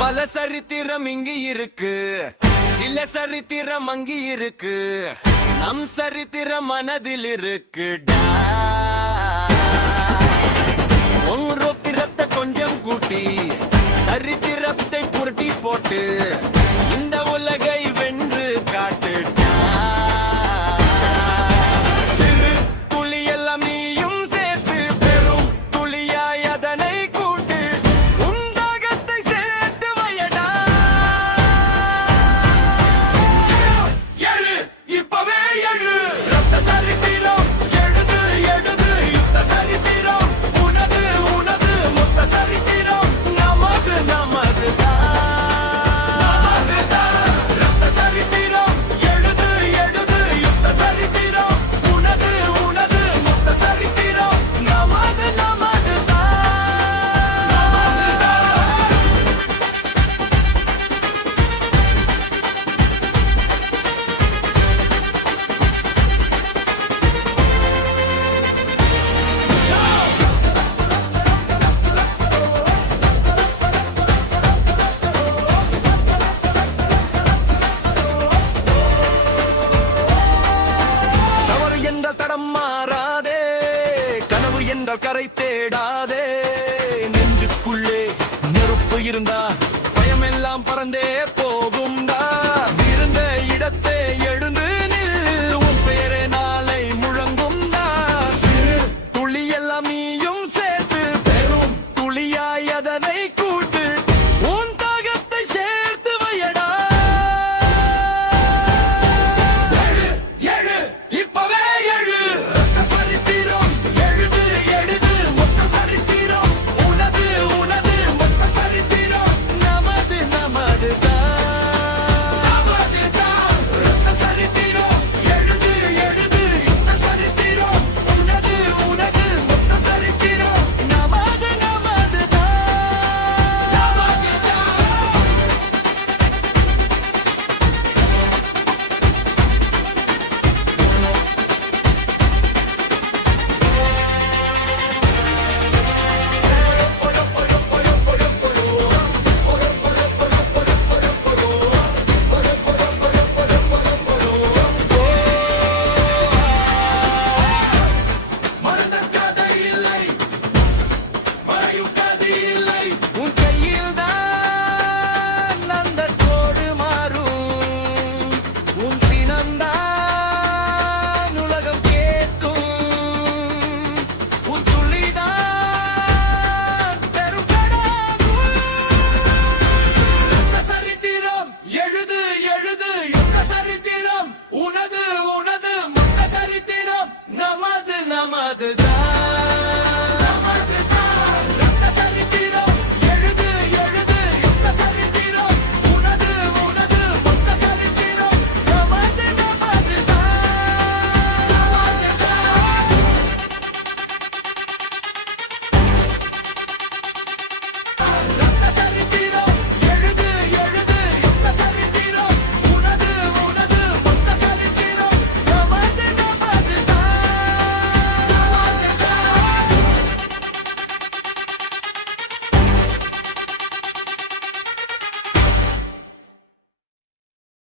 பல சரித்திரம் இங்கு இருக்கு, சில சரித்திரம் அங்கு இருக்கு, நம் சரித்திரம் மனதில் இருக்குடா. திரத்தை கொஞ்சம் கூட்டி சரித்திரத்தை புரட்டி போட்டு இந்த உலகை வென்று காட்டுடா. சிறு துளி எல்லாம் நீயும் சேர்த்து பெரும் துளியாய் அதனை கூட்டு உண்டாகத்தை சேர்த்து வையடா. எழு, இப்பவே எழு, ரத்த சரித்திரம் எழுது எழுது, யுத்த சரித்திரம் உனது உனது, மொத்த சரித்திரம் நமது நமதுதான். ரத்த சரித்திரம் எழுது எழுது, யுத்த சரித்திரம் உனது உனது, மொத்த சரித்திரம் நமது நமதுதான். தவறு என்றால் தடம் மாறாதே, கனவு என்றால் கரை தேடாதே. நெஞ்சுக்குள்ளே நெருப்பு இருந்தா பயமெல்லாம் பறந்தே போ.